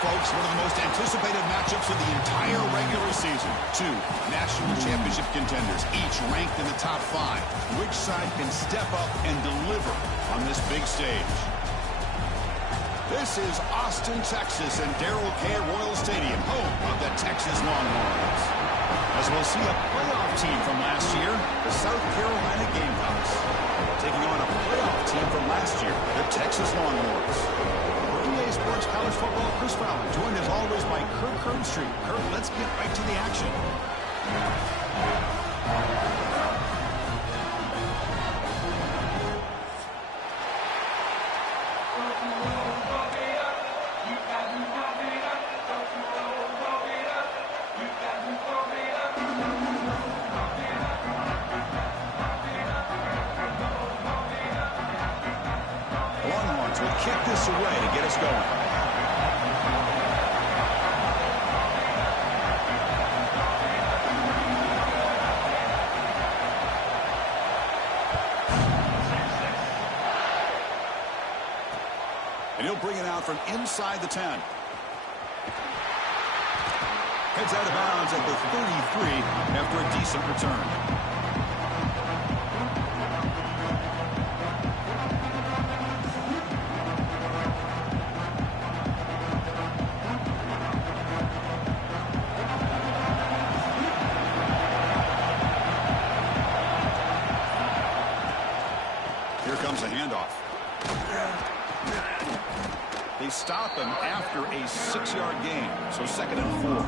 folks, one of the most anticipated matchups of the entire regular season. Two national championship contenders, each ranked in the top 5. Which side can step up and deliver on this big stage? This is Austin, Texas, and Darrell K. Royal Stadium, home of the Texas Longhorns. As we'll see a playoff team from last year, the South Carolina Gamecocks, taking on a playoff team from last year, the Texas Longhorns. For EA Sports College Football, Chris Fowler, joined as always by Kirk Herbstreit. Kirk, let's get right to the action. Kick this away to get us going. And he'll bring it out from inside the 10. Heads out of bounds at the 33 after a decent return. Comes a handoff. They stop him after a 6-yard gain, so 2nd and 4.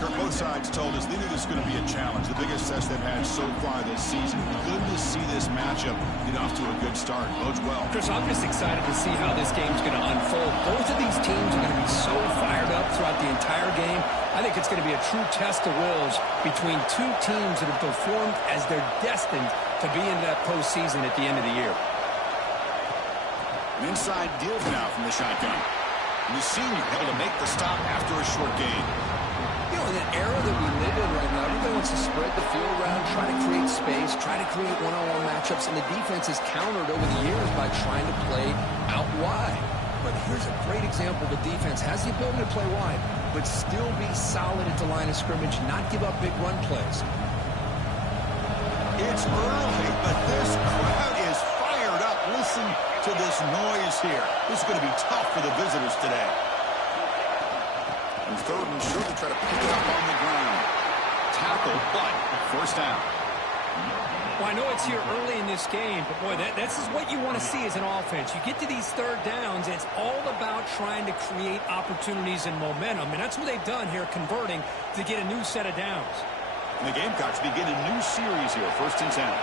Kirk, both sides told us they knew this was going to be a challenge, the biggest test they've had so far this season. Good to see this matchup get off to a good start. Bodes well. Chris, I'm just excited to see how this game's going to unfold. Both of these teams are going to be so fired up throughout the entire game. I think it's going to be a true test of wills between two teams that have performed as they're destined to be in that postseason at the end of the year. An inside deal now from the shotgun. And the senior able to make the stop after a short gain. You know, in the era that we live in right now, everybody wants to spread the field around, try to create space, try to create one-on-one matchups, and the defense has countered over the years by trying to play out wide. But here's a great example. The defense has the ability to play wide, but still be solid at the line of scrimmage, not give up big run plays. It's early, but this crowd is fired up. Listen to this noise here. This is going to be tough for the visitors today. And 3rd and short to try to pick it up on the ground. Tackle, but 1st down. Well, I know it's here early in this game, but boy, this is what you want to see as an offense. You get to these 3rd downs, it's all about trying to create opportunities and momentum, and that's what they've done here, converting to get a new set of downs. And the Gamecocks begin a new series here, 1st and 10.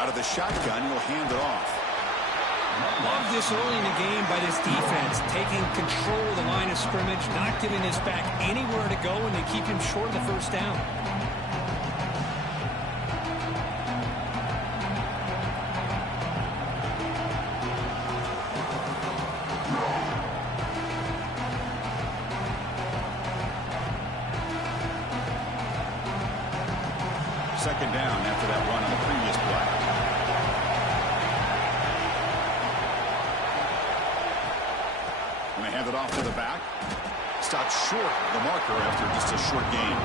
Out of the shotgun, he'll hand it off. Love this early in the game by this defense, taking control of the line of scrimmage, not giving this back anywhere to go, and they keep him short of the 1st down. Second down after that run on the previous play. And they hand it off to the back. Stopped short of the marker after just a short gain.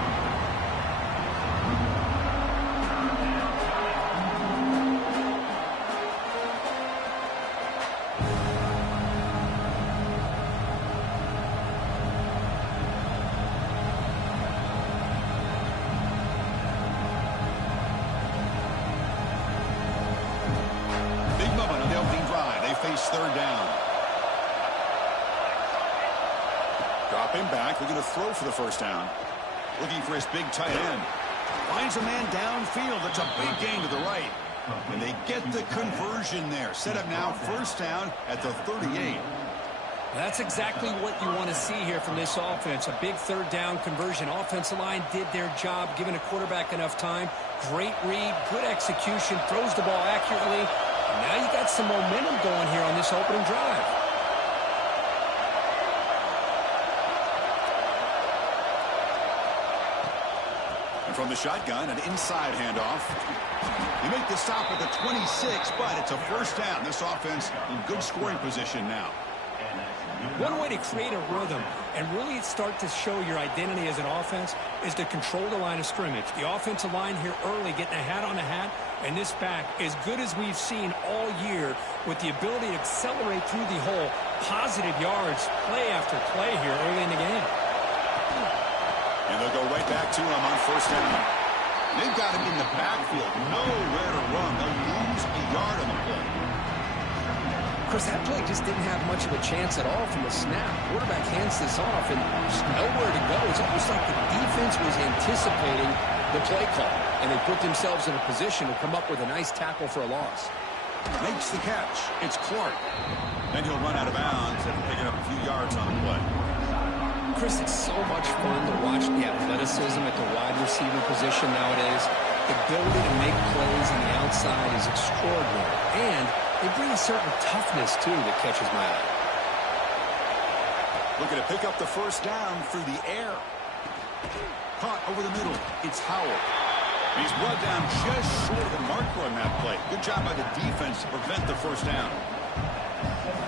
Face 3rd down. Drop him back. They're going to throw for the 1st down. Looking for his big tight end. Finds a man downfield. That's a big gain to the right. And they get the conversion there. Set up now 1st down at the 38. That's exactly what you want to see here from this offense. A big 3rd down conversion. Offensive line did their job, giving a quarterback enough time. Great read, good execution, throws the ball accurately. Now you got some momentum going here on this opening drive. And And from the shotgun, an inside handoff. They make the stop at the 26, but it's a first down. This offense in good scoring position now. One way to create a rhythm and really start to show your identity as an offense is to control the line of scrimmage. The offensive line here early getting a hat on a hat, and this back as good as we've seen all year with the ability to accelerate through the hole. Positive yards, play after play here early in the game. And they'll go right back to him on first down. They've got him in the backfield. Nowhere to run. They'll lose a yard on the play. Chris, that play just didn't have much of a chance at all from the snap. Quarterback hands this off, and there's nowhere to go. It's almost like the defense was anticipating the play call, and they put themselves in a position to come up with a nice tackle for a loss. Makes the catch. It's Clark. Then he'll run out of bounds and pick up a few yards on the play. Chris, it's so much fun to watch the athleticism at the wide receiver position nowadays. The ability to make plays on the outside is extraordinary, and they bring a certain toughness, too, that catches my eye. Looking to pick up the first down through the air. Caught over the middle. It's Howell. He's brought down just short of the marker on that play. Good job by the defense to prevent the first down.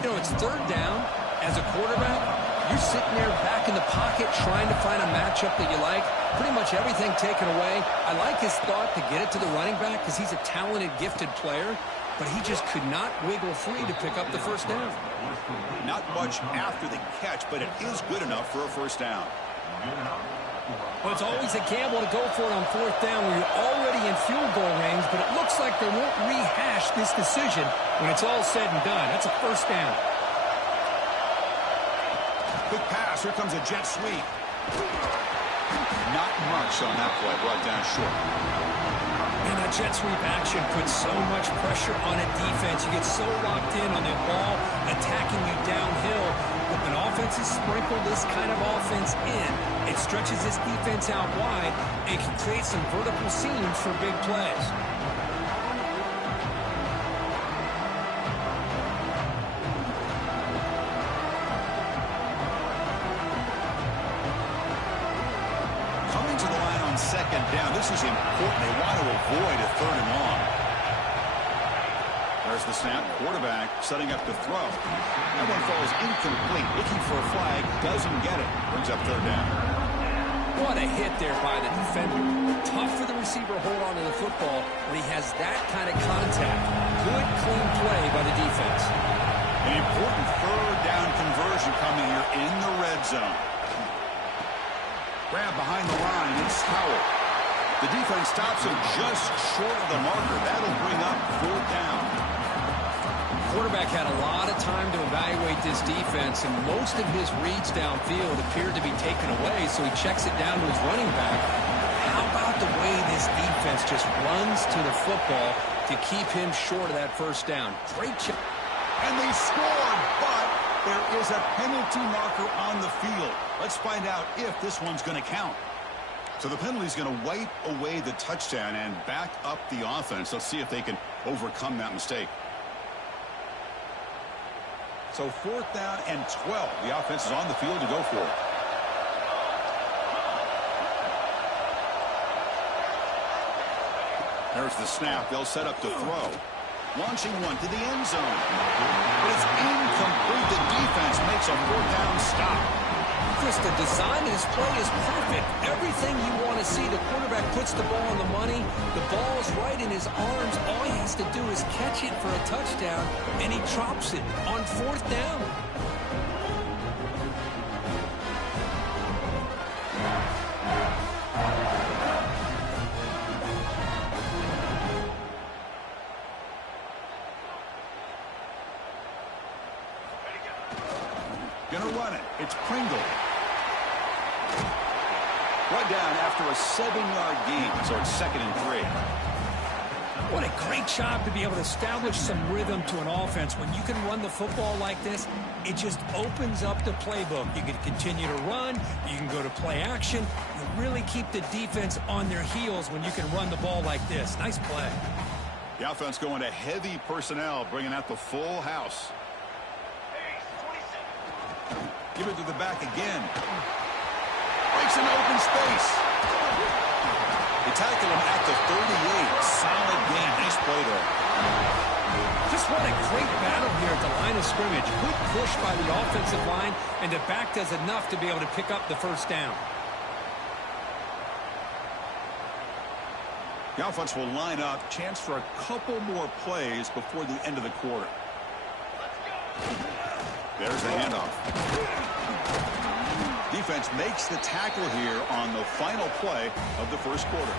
You know, it's third down. As a quarterback, you're sitting there back in the pocket trying to find a matchup that you like. Pretty much everything taken away. I like his thought to get it to the running back because he's a talented, gifted player, but he just could not wiggle free to pick up the first down. Not much after the catch, but it is good enough for a first down. Well, it's always a gamble to go for it on fourth down when you're already in field goal range, but it looks like they won't rehash this decision when it's all said and done. That's a first down. Quick pass. Here comes a jet sweep. Not much on that play. Brought down short. And that jet sweep action puts so much pressure on a defense. You get so locked in on the ball attacking you downhill. But when offenses sprinkle this kind of offense in, it stretches this defense out wide and can create some vertical seams for big plays. Second down. This is important. They want to avoid a third and long. There's the snap. Quarterback setting up the throw. That one falls incomplete. Looking for a flag. Doesn't get it. Brings up third down. What a hit there by the defender. Tough for the receiver to hold on to the football when he has that kind of contact. Good, clean play by the defense. An important third down conversion coming here in the red zone. Grab behind the line. It's Howell. The defense stops him just short of the marker. That'll bring up fourth down. Quarterback had a lot of time to evaluate this defense, and most of his reads downfield appeared to be taken away, so he checks it down to his running back. How about the way this defense just runs to the football to keep him short of that first down? Great check. And they scored, but there is a penalty marker on the field. Let's find out if this one's going to count. So the penalty is going to wipe away the touchdown and back up the offense. Let's see if they can overcome that mistake. So fourth down and 12. The offense is on the field to go for it. There's the snap. They'll set up to throw. Launching one to the end zone. But it's incomplete. The defense makes a fourth down stop. Chris, the design of this play is perfect. Everything you want to see. The quarterback puts the ball on the money. The ball's right in his arms. All he has to do is catch it for a touchdown, and he drops it on fourth down. Gonna run it. It's Pringle. Brought down after a 7-yard gain, so it's 2nd and 3. What a great job to be able to establish some rhythm to an offense. When you can run the football like this, it just opens up the playbook. You can continue to run. You can go to play action. You really keep the defense on their heels when you can run the ball like this. Nice play. The offense going to heavy personnel, bringing out the full house. Give it to the back again. Breaks into open space. tackle him at the 38. Solid gain. Nice play there. Just what a great battle here at the line of scrimmage. Good push by the offensive line, and the back does enough to be able to pick up the first down. The offense will line up. Chance for a couple more plays before the end of the quarter. There's the handoff. Defense makes the tackle here on the final play of the first quarter.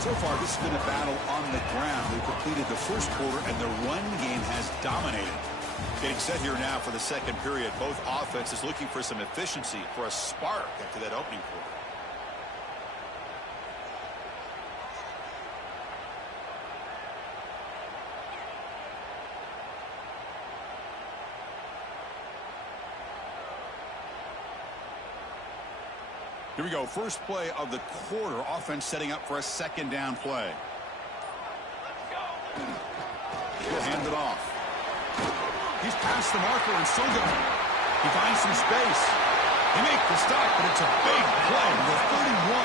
So far, this has been a battle on the ground. We've completed the first quarter, and the run game has dominated. Getting set here now for the second period. Both offenses looking for some efficiency, for a spark after that opening quarter. Here we go. First play of the quarter. Offense setting up for a second down play. He'll hand it off. He's past the marker and still going. He finds some space. He makes the stop, but it's a big play. The 31.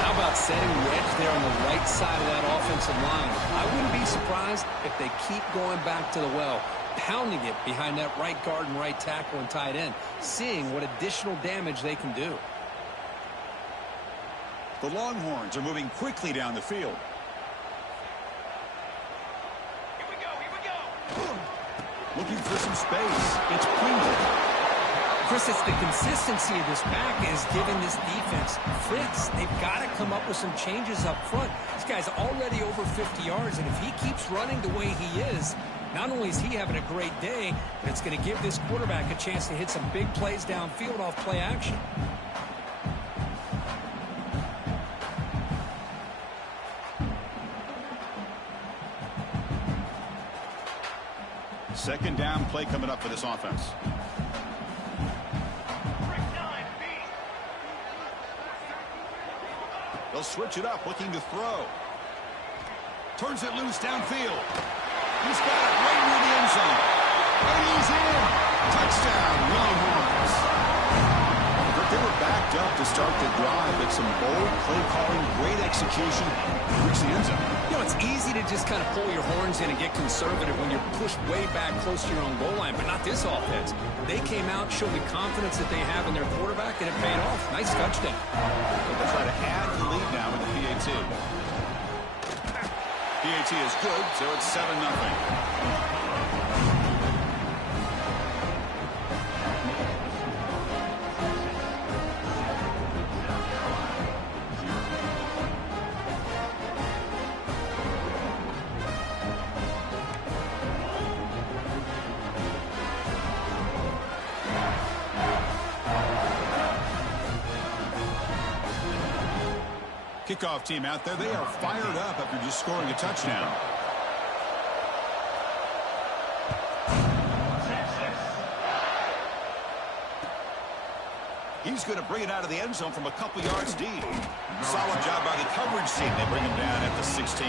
How about setting the edge there on the right side of that offensive line? I wouldn't be surprised if they keep going back to the well, pounding it behind that right guard and right tackle and tight end, seeing what additional damage they can do. The Longhorns are moving quickly down the field. Here we go. Looking for some space. It's Pringle. Chris, it's the consistency of this back is giving this defense fits. They've got to come up with some changes up front. This guy's already over 50 yards, and if he keeps running the way he is, not only is he having a great day, but it's going to give this quarterback a chance to hit some big plays downfield off play action. Second down play coming up for this offense. They'll switch it up, looking to throw. Turns it loose downfield. He's got it right near the end zone. And he's in. Touchdown, Longhorns. But they were backed up to start the drive, but some bold play calling, great execution, reach the end zone. You know, it's easy to just kind of pull your horns in and get conservative when you're pushed way back close to your own goal line, but not this offense. They came out, showed the confidence that they have in their quarterback, and it paid off. Nice touchdown. They'll try to add the lead now with the PAT. PAT is good, so it's 7-0. Kickoff team out there. They are fired up after just scoring a touchdown. He's going to bring it out of the end zone from a couple yards deep. Solid job by the coverage team. They bring him down at the 16.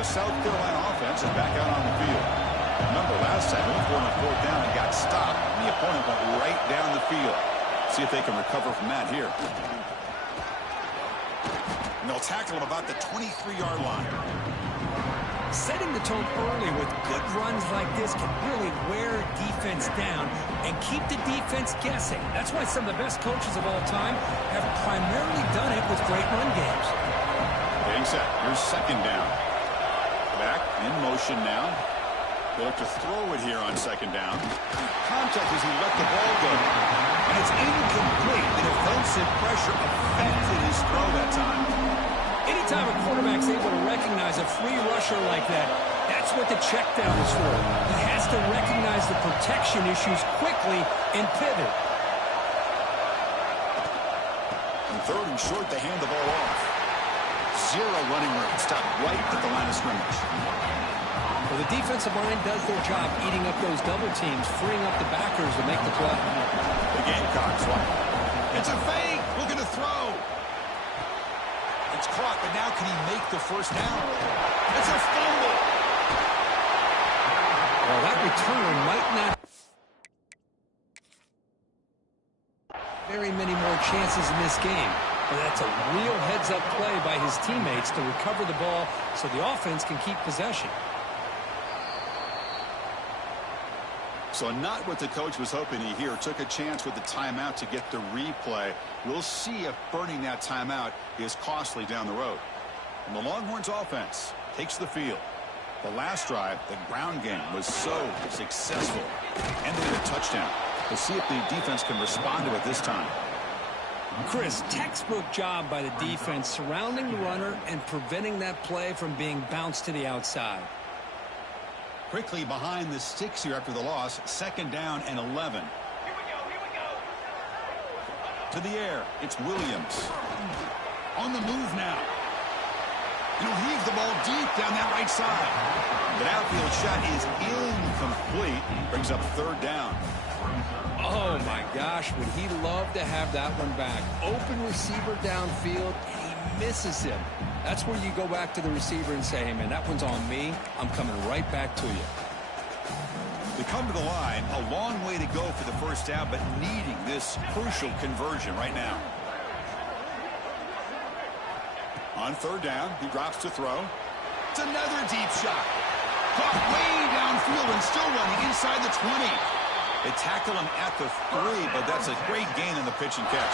The South Carolina offense is back out on the field. Remember, last time, went for on the fourth down and got stopped, and the opponent went right down the field. See if they can recover from that here. And they'll tackle him about the 23-yard line. Setting the tone early with good runs like this can really wear defense down and keep the defense guessing. That's why some of the best coaches of all time have primarily done it with great run games. Getting set. Here's second down. Back in motion now. They look to throw it here on second down. Contact as he let the ball go. And it's incomplete. The defensive pressure affected his throw that time. Anytime a quarterback's able to recognize a free rusher like that, that's what the check down is for. He has to recognize the protection issues quickly and pivot. And third and short, they hand the ball off. Zero running room. Stop right at the line of scrimmage. Well, the defensive line does their job eating up those double teams, freeing up the backers to make the play. The Gamecocks one. It's a fake. Looking to throw. It's caught, but now can he make the first down? It's a fumble. Well, that return might not very many more chances in this game. But that's a real heads-up play by his teammates to recover the ball so the offense can keep possession. So not what the coach was hoping to hear. Took a chance with the timeout to get the replay. We'll see if burning that timeout is costly down the road. And the Longhorns offense takes the field. The last drive, the ground game, was so successful. Ended in a touchdown. We'll see if the defense can respond to it this time. Chris, textbook job by the defense surrounding the runner and preventing that play from being bounced to the outside. Quickly behind the sticks here after the loss. 2nd down and 11. Here we go. To the air, it's Williams. On the move now. And he'll heave the ball deep down that right side. The outfield shot is incomplete. Brings up 3rd down. Oh, my gosh, would he love to have that one back. Open receiver downfield, and he misses him. That's where you go back to the receiver and say, hey, man, that one's on me. I'm coming right back to you. They come to the line, a long way to go for the first down, but needing this crucial conversion right now. On 3rd down, he drops to throw. It's another deep shot. Caught way downfield and still running inside the 20. They tackle him at the 3, but that's a great gain in the pitch and catch.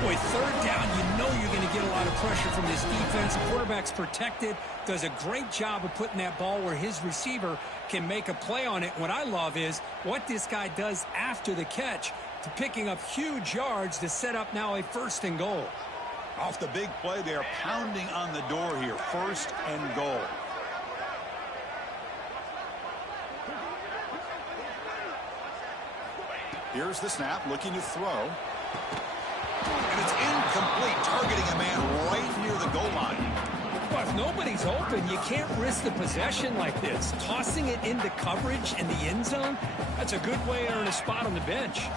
Boy, 3rd down, you know you're going to get a lot of pressure from this defense. Quarterback's protected, does a great job of putting that ball where his receiver can make a play on it. What I love is what this guy does after the catch to picking up huge yards to set up now a 1st and goal. Off the big play, they are pounding on the door here. 1st and goal. Here's the snap, looking to throw. And it's incomplete, targeting a man right near the goal line. But if nobody's open, you can't risk the possession like this. Tossing it into coverage in the end zone, that's a good way to earn a spot on the bench.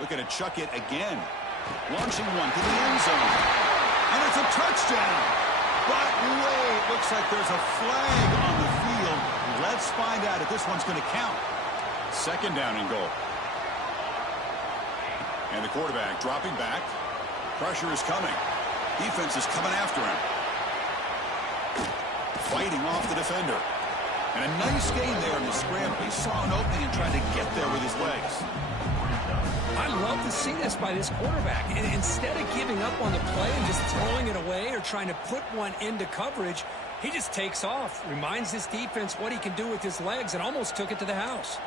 Looking to chuck it again. Launching one to the end zone. And it's a touchdown. But wait, looks like there's a flag on the field. Let's find out if this one's going to count. 2nd down and goal. And the quarterback dropping back. Pressure is coming. Defense is coming after him. Fighting off the defender. And a nice gain there in the scramble. He saw an opening and tried to get there with his legs. I love to see this by this quarterback. And instead of giving up on the play and just throwing it away or trying to put one into coverage, he just takes off, reminds his defense what he can do with his legs, and almost took it to the house.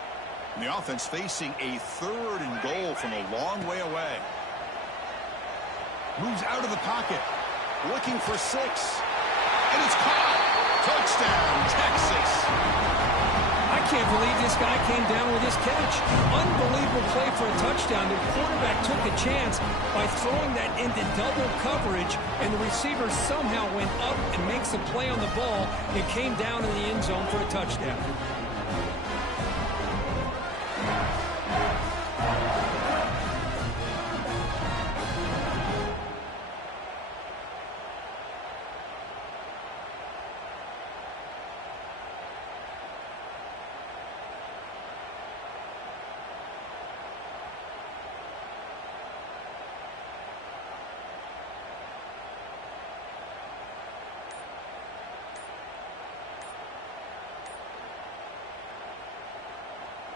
And the offense facing a 3rd and goal from a long way away. Moves out of the pocket. Looking for 6. And it's caught. Touchdown, Texas. I can't believe this guy came down with his catch. Unbelievable play for a touchdown. The quarterback took a chance by throwing that into double coverage, and the receiver somehow went up and makes a play on the ball and came down in the end zone for a touchdown.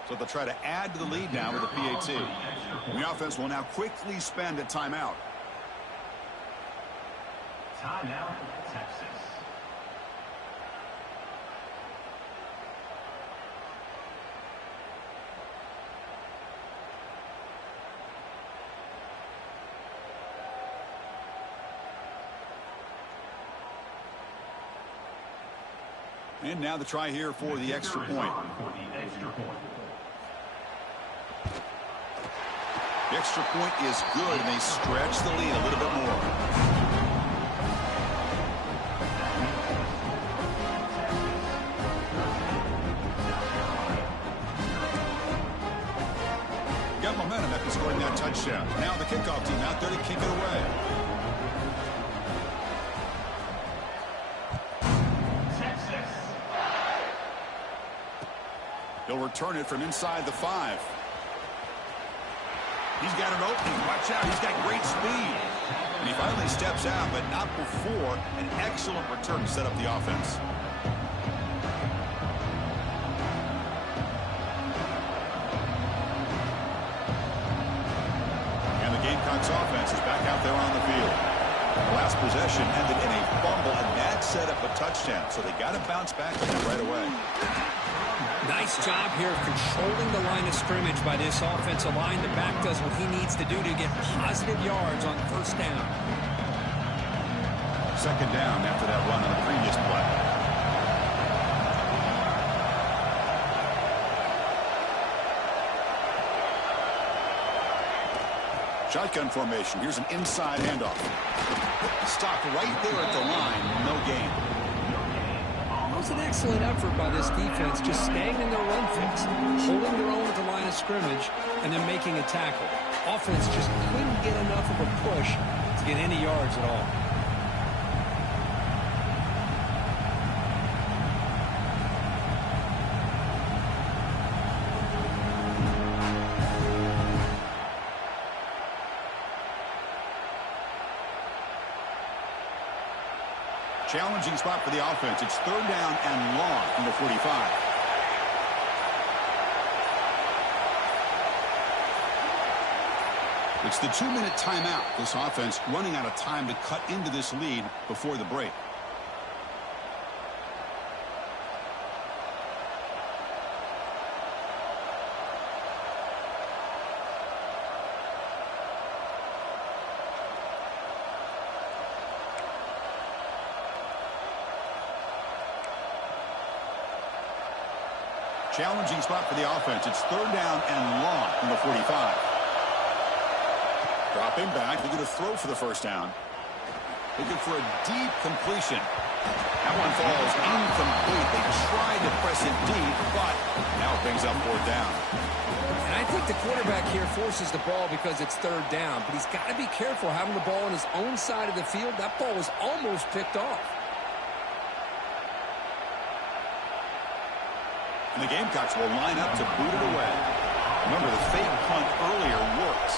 So they'll try to add to the lead now with a PAT. And the offense will now quickly spend a timeout. Timeout, Texas. And now the try here for the extra point. The extra point is good, and they stretch the lead a little bit more. Got momentum after scoring that touchdown. Now the kickoff team out there to kick it away. return it from inside the 5. He's got an opening. Watch out. He's got great speed. And he finally steps out, but not before an excellent return to set up the offense. And the Gamecocks offense is back out there on the field. The last possession ended in a fumble, and that set up a touchdown. So they got to bounce back on that right away. Nice job here of controlling the line of scrimmage by this offensive line. The back does what he needs to do to get positive yards on first down. Second down after that run on the previous play. Shotgun formation. Here's an inside handoff. Stopped right there at the line. No gain. It was an excellent effort by this defense, just staying in their run fix, holding their own at the line of scrimmage, and then making a tackle. Offense just couldn't get enough of a push to get any yards at all. Challenging spot for the offense. It's third down and long from the 45. It's the 2-minute timeout. This offense running out of time to cut into this lead before the break. Challenging spot for the offense. It's third down and long from the 45. Dropping back. They're going to throw for the first down. Looking for a deep completion. That one falls incomplete. They tried to press it deep, but now it brings up fourth down. And I think the quarterback here forces the ball because it's third down, but he's got to be careful having the ball on his own side of the field. That ball was almost picked off. And the Gamecocks will line up to boot it away. Remember, the fake punt earlier worked.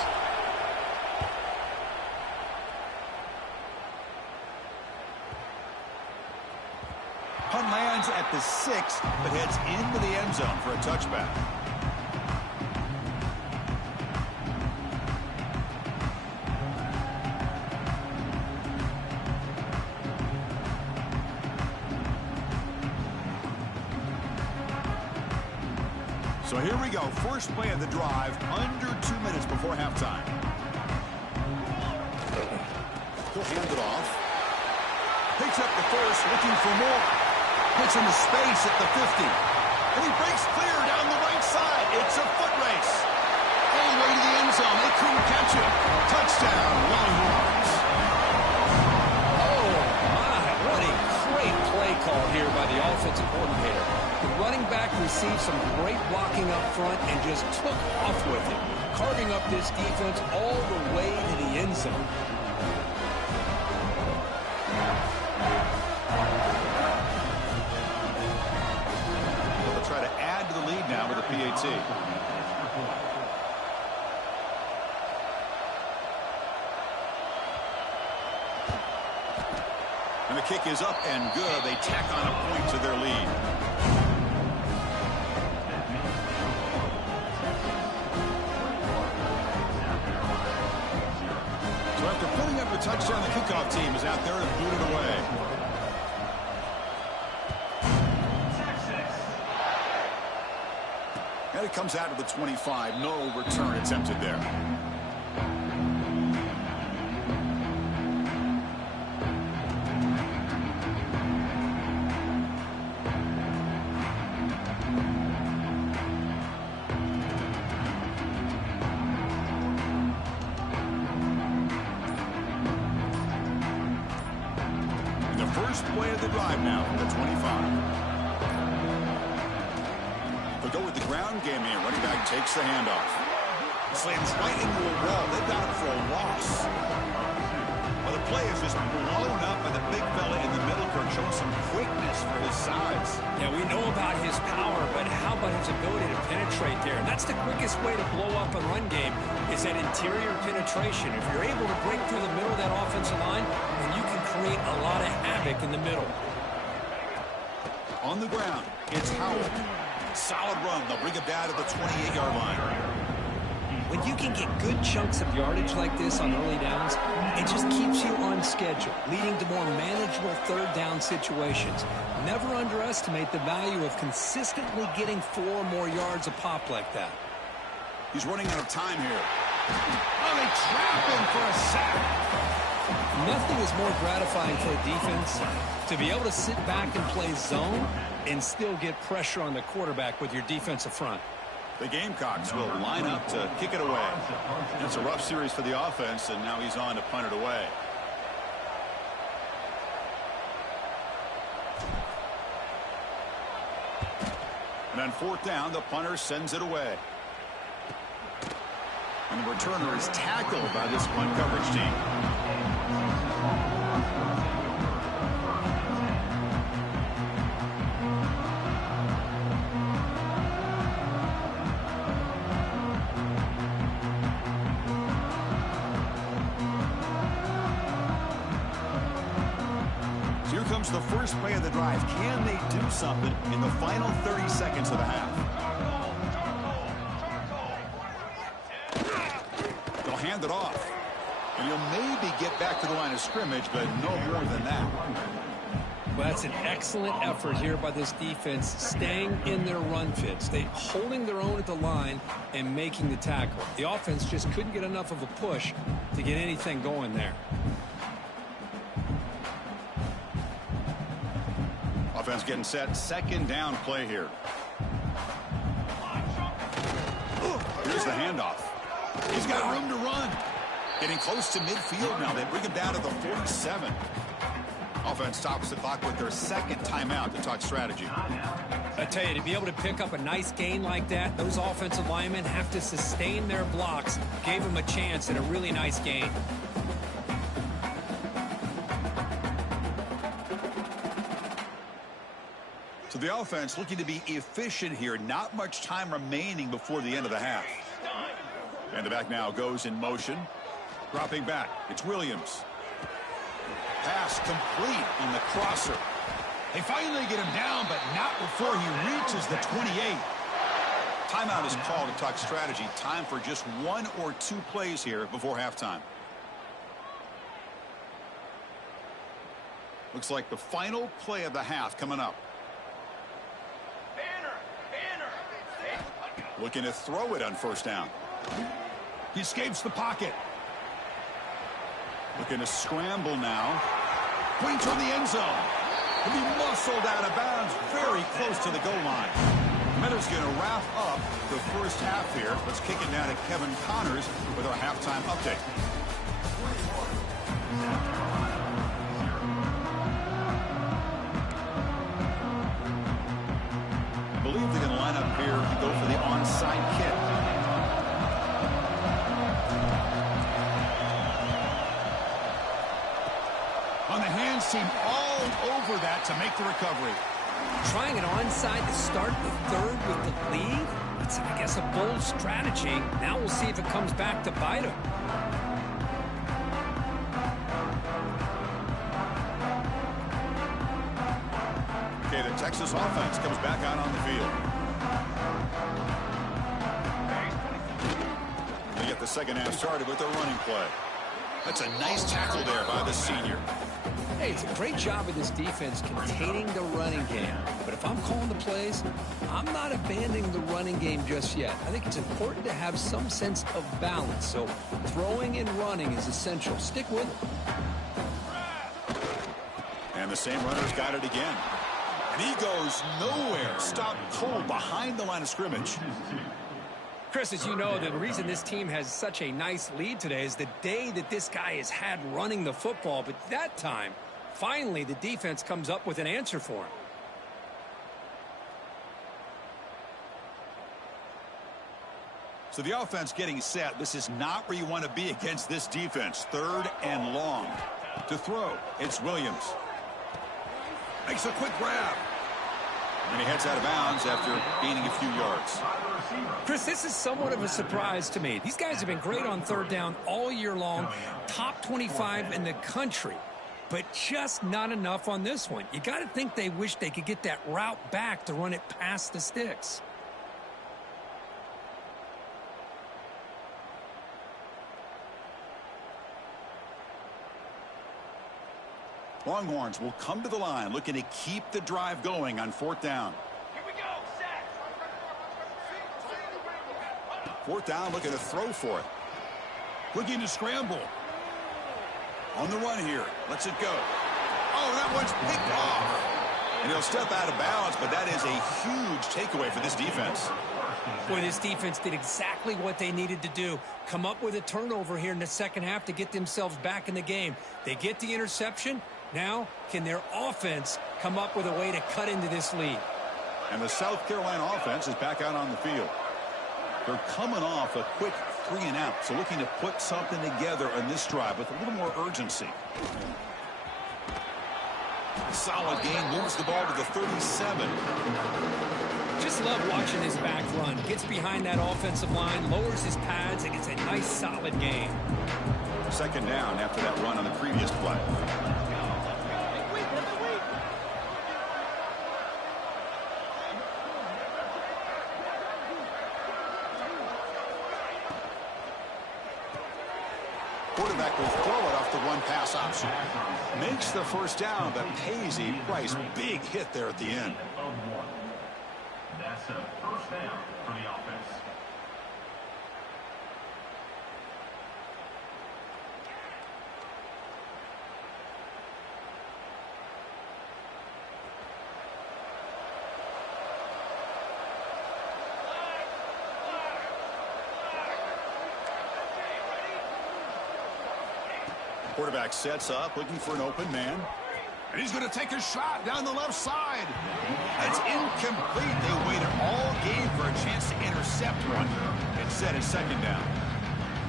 Punt lands at the 6, but heads into the end zone for a touchback. So here we go. First play of the drive, under 2 minutes before halftime. He'll hand it off. Picks up the first, looking for more. Gets into space at the 50. And he breaks clear down the right side. It's a foot race. All the way to the end zone. They couldn't catch it. Touchdown, Longhorns. Oh, my. What a great play call here by the offensive coordinator. The running back received some great blocking up front and just took off with it, carving up this defense all the way to the end zone. They'll try to add to the lead now with a PAT. And the kick is up and good. They tack on a point to their lead. So after putting up a touchdown, the kickoff team is out there to boot it away. And it comes out to the 25. No return attempted there. First play of the drive now from the 25. They'll go with the ground game here. Running back takes the handoff. Slams right into a wall. They've got him for a loss. Well, the play is just blown up by the big fella in the middle, Kirk showing some quickness for his size. Yeah, we know about his power, but how about his ability to penetrate there? And that's the quickest way to blow up a run game is that interior penetration. If you're able to break through the middle of that offensive line, then you can create a lot of havoc in the middle. On the ground, it's Howell. Solid run. They'll bring him down to the 28-yard line. When you can get good chunks of yardage like this on early downs, it just keeps you on schedule, leading to more manageable third down situations. Never underestimate the value of consistently getting 4 or more yards a pop like that. He's running out of time here. Oh, they trap him for a sack. Nothing is more gratifying for a defense to be able to sit back and play zone and still get pressure on the quarterback with your defensive front. The Gamecocks will line up to kick it away. It's a rough series for the offense, and now he's on to punt it away. And on 4th down, the punter sends it away. And the returner is tackled by this punt coverage team. The first play of the drive. Can they do something in the final 30 seconds of the half? They'll hand it off. And he'll maybe get back to the line of scrimmage, but no more than that. Well, that's an excellent effort here by this defense, staying in their run fits. They holding their own at the line and making the tackle. The offense just couldn't get enough of a push to get anything going there. Offense getting set. 2nd down play here. Here's the handoff. He's got room to run. Getting close to midfield now. They bring him down to the 47. Offense stops the clock with their 2nd timeout to talk strategy. I tell you, to be able to pick up a nice gain like that, those offensive linemen have to sustain their blocks. Gave them a chance at a really nice gain. So the offense looking to be efficient here. Not much time remaining before the end of the half. And the back now goes in motion. Dropping back. It's Williams. Pass complete on the crosser. They finally get him down, but not before he reaches the 28. Timeout is called to talk strategy. Time for just 1 or 2 plays here before halftime. Looks like the final play of the half coming up. Looking to throw it on 1st down. He escapes the pocket. Looking to scramble now. Going toward the end zone. He'll be muscled out of bounds very close to the goal line. Meadows going to wrap up the first half here. Let's kick it now to Kevin Connors with our halftime update. I believe they're going to line up here to go for the onside kick. On the hands team all over that to make the recovery. Trying an onside to start the 3rd with the lead? It's, I guess, a bold strategy. Now we'll see if it comes back to bite him. Okay, the Texas offense comes back out on the field. They get the 2nd half started with their running play. That's a nice tackle there by the senior. Hey, it's a great job of this defense containing the running game. But if I'm calling the plays, I'm not abandoning the running game just yet. I think it's important to have some sense of balance. So throwing and running is essential. Stick with it. And the same runner's got it again. And he goes nowhere. Stopped cold behind the line of scrimmage. Chris, as you know, the reason this team has such a nice lead today is the day that this guy has had running the football. But that time, finally, the defense comes up with an answer for him. So the offense getting set. This is not where you want to be against this defense. 3rd and long. To throw, it's Williams. Makes a quick grab. And he heads out of bounds after gaining a few yards. Chris, this is somewhat of a surprise to me. These guys have been great on third down all year long. Top 25 in the country. But just not enough on this one. You got to think they wish they could get that route back to run it past the sticks. Longhorns will come to the line looking to keep the drive going on fourth down. Here we go, set. Fourth down, looking to throw for it. Looking to scramble. On the run here. Lets it go. Oh, that one's picked off. And he'll step out of bounds, but that is a huge takeaway for this defense. Boy, this defense did exactly what they needed to do. Come up with a turnover here in the second half to get themselves back in the game. They get the interception. Now, can their offense come up with a way to cut into this lead? And the South Carolina offense is back out on the field. They're coming off a quick 3 and out, so looking to put something together on this drive with a little more urgency. Solid game, moves the ball to the 37. Just love watching his back run. Gets behind that offensive line, lowers his pads, and gets a nice solid gain. Second down after that run on the previous play. Quarterback will throw it off the one-pass option. Makes the first down, but pays a price. Big hit there at the end. That's a first down for the offense. Quarterback sets up, looking for an open man. And he's going to take a shot down the left side. It's incomplete. They waited all game for a chance to intercept one. Instead, it's second down.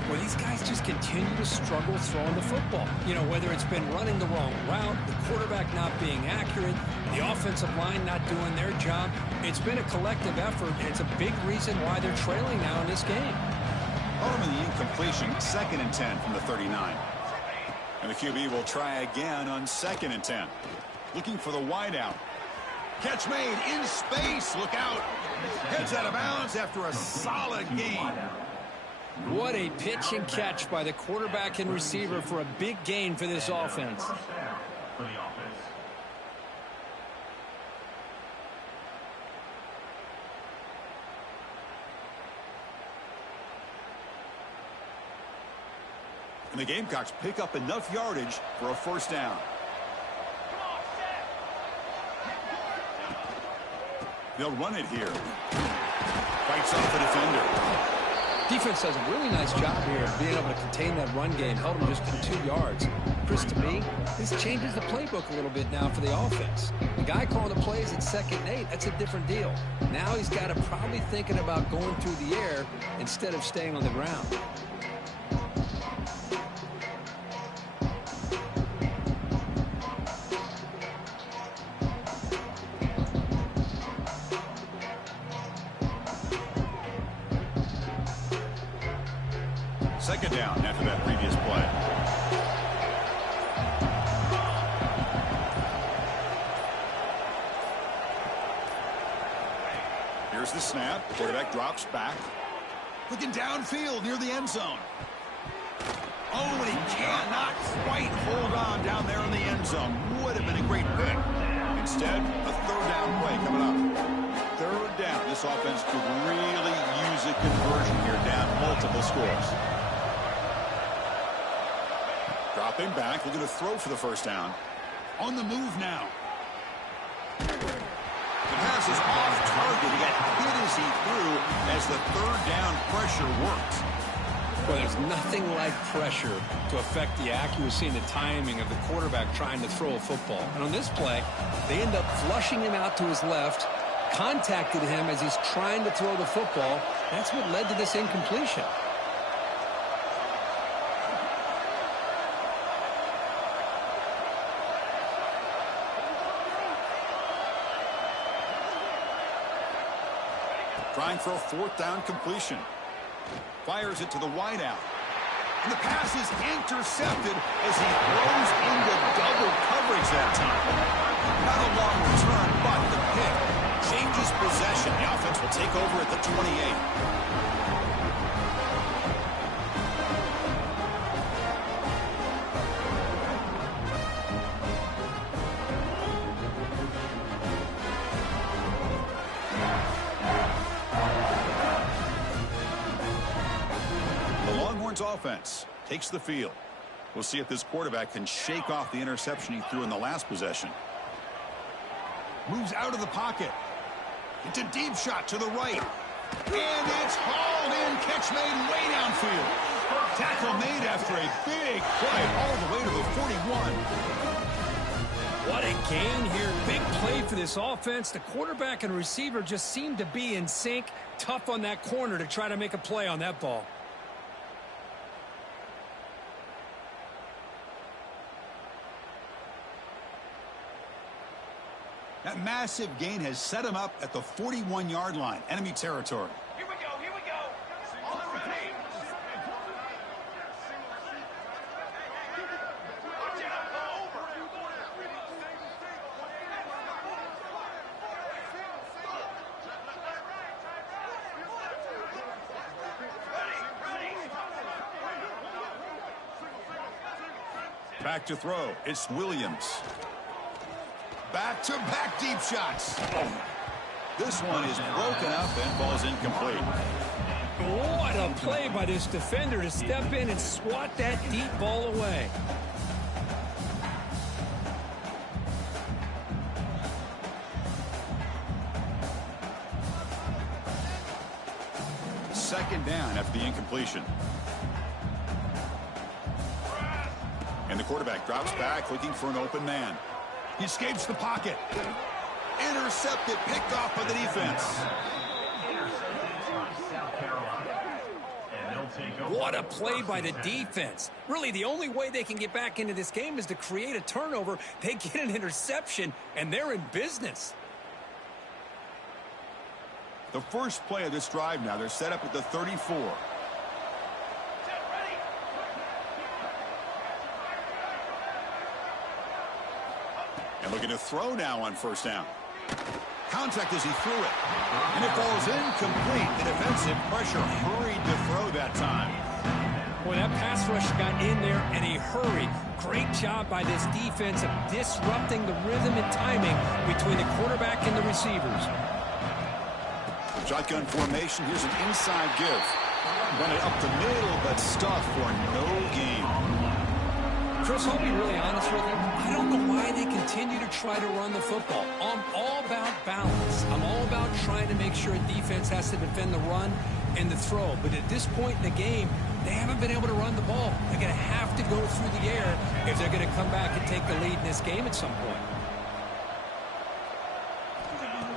Well, these guys just continue to struggle throwing the football. You know, whether it's been running the wrong route, the quarterback not being accurate, the offensive line not doing their job. It's been a collective effort, and it's a big reason why they're trailing now in this game. Bottom of the incompletion, 2nd and 10 from the 39. And the QB will try again on 2nd and 10. Looking for the wideout. Catch made in space. Look out. Heads out of bounds after a solid gain. What a pitch and catch by the quarterback and receiver for a big gain for this offense. First down for the offense. And the Gamecocks pick up enough yardage for a first down. They'll run it here. Fights off the defender. Defense does a really nice job here of being able to contain that run game. Held them just to 2 yards. Chris, to me, this changes the playbook a little bit now for the offense. The guy calling the plays at 2nd and 8, that's a different deal. Now he's got to probably thinking about going through the air instead of staying on the ground. Second down after that previous play. Here's the snap. Quarterback drops back. Looking downfield near the end zone. Oh, and he cannot quite hold on down there in the end zone. Would have been a great pick. Instead, a 3rd down play coming up. 3rd down. This offense could really use a conversion here, down multiple scores. Dropping back, looking to throw for the first down. On the move now. The pass is off target. He got hit as he threw as the 3rd down pressure worked. Well, there's nothing like pressure to affect the accuracy and the timing of the quarterback trying to throw a football. And on this play, they end up flushing him out to his left, contacted him as he's trying to throw the football. That's what led to this incompletion. trying for a fourth down completion. Fires it to the wideout. And the pass is intercepted as he throws into double coverage that time. Not a long return, but the pick changes possession. The offense will take over at the 28. Offense takes the field. We'll see if this quarterback can shake off the interception he threw in the last possession. Moves out of the pocket. It's a deep shot to the right. And it's hauled in. Catch made way downfield. Tackle made after a big play all the way to the 41. What a gain here. Big play for this offense. The quarterback and receiver just seem to be in sync. Tough on that corner to try to make a play on that ball. That massive gain has set him up at the 41-yard line, enemy territory. Here we go, here we go. All ready. Watch out, go over. Back to throw. It's Williams. Back-to-back deep shots. This one is broken up and ball's incomplete. What a play by this defender to step in and swat that deep ball away. Second down after the incompletion. And the quarterback drops back looking for an open man. He escapes the pocket. Intercepted, picked off by the defense. What a play by the defense. Really, the only way they can get back into this game is to create a turnover. They get an interception, and they're in business. The first play of this drive now, they're set up at the 34. And looking to throw now on first down. Contact as he threw it. And it falls incomplete. The defensive pressure hurried to throw that time. Boy, that pass rush got in there in a hurry. Great job by this defense of disrupting the rhythm and timing between the quarterback and the receivers. Shotgun formation. Here's an inside give. Run it up the middle, but stuff for no gain. Chris, I'll be really honest with you. I don't know why they continue to try to run the football. I'm all about balance. I'm all about trying to make sure a defense has to defend the run and the throw. But at this point in the game, they haven't been able to run the ball. They're going to have to go through the air if they're going to come back and take the lead in this game at some point.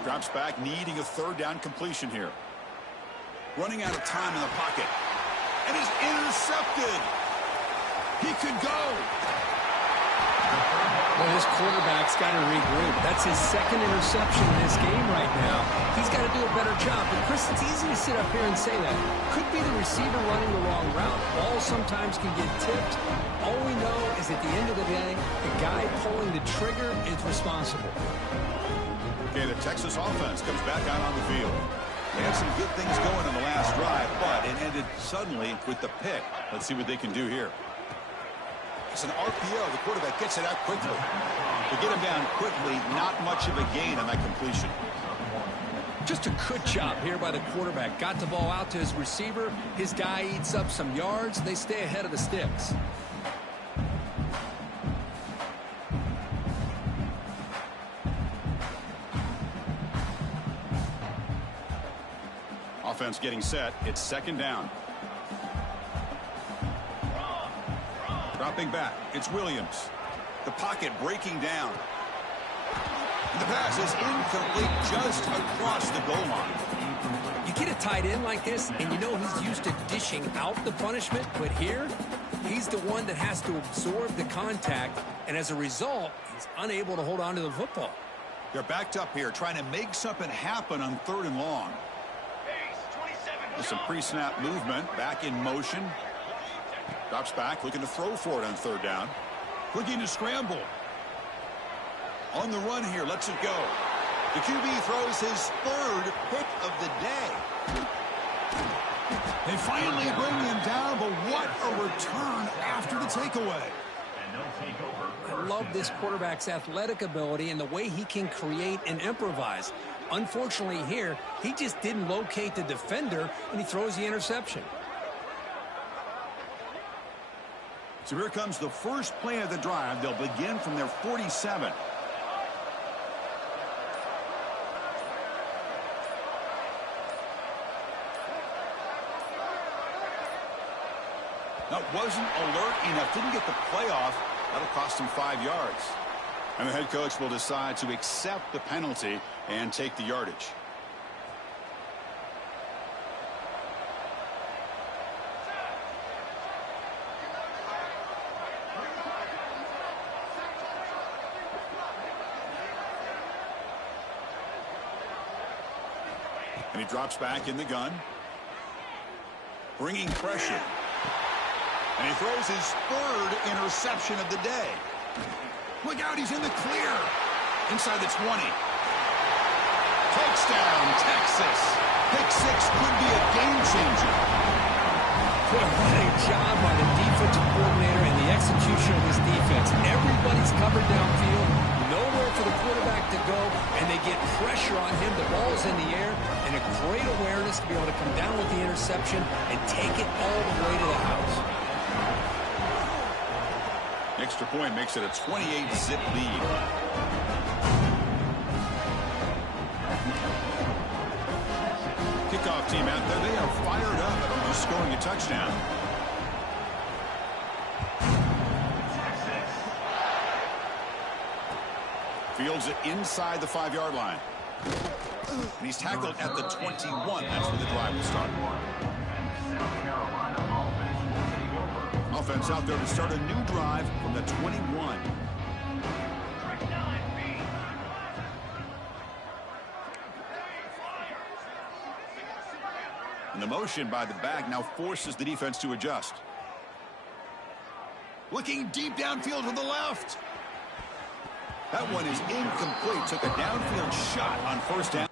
Drops back, needing a third down completion here. Running out of time in the pocket. And is intercepted. He could go. Well, this quarterback's got to regroup. That's his second interception in this game right now. He's got to do a better job. But, Chris, it's easy to sit up here and say that. Could be the receiver running the wrong route. Ball sometimes can get tipped. All we know is at the end of the day, the guy pulling the trigger is responsible. Okay, the Texas offense comes back out on the field. They had some good things going in the last drive, but it ended suddenly with the pick. Let's see what they can do here. It's an RPO. The quarterback gets it out quickly. To get him down quickly, not much of a gain on that completion. Just a good job here by the quarterback. Got the ball out to his receiver. His guy eats up some yards. They stay ahead of the sticks. Offense getting set. It's second down. Dropping back. It's Williams. The pocket breaking down. And the pass is incomplete just across the goal line. You get a tight end like this, and you know he's used to dishing out the punishment, but here, he's the one that has to absorb the contact, and as a result, he's unable to hold on to the football. They're backed up here, trying to make something happen on 3rd and long. Hey, With some pre-snap movement, back in motion. Drops back, looking to throw for it on third down. Looking to scramble. On the run here, lets it go. The QB throws his third pick of the day. They finally bring him down, but what a return after the takeaway. I love this quarterback's athletic ability and the way he can create and improvise. Unfortunately here, he just didn't locate the defender, and he throws the interception. So here comes the first play of the drive. They'll begin from their 47. That wasn't alert enough. Didn't get the play off. That'll cost him 5 yards. And the head coach will decide to accept the penalty and take the yardage. And he drops back in the gun. Bringing pressure. And he throws his third interception of the day. Look out, he's in the clear. Inside the 20. Touchdown, Texas. Pick six could be a game changer. What a job by the defensive coordinator and the execution of this defense. Everybody's covered downfield. Nowhere for the quarterback to go, and they get pressure on him. The ball's in the air, and a great awareness to be able to come down with the interception and take it all the way to the house. Extra point makes it a 28-zip lead. Kickoff team out there. They are fired up after just scoring a touchdown. Fields it inside the 5-yard line. And he's tackled at the 21. That's where the drive will start. Offense out there to start a new drive from the 21. And the motion by the back now forces the defense to adjust. Looking deep downfield to the left. That one is incomplete. Took a downfield shot on first down.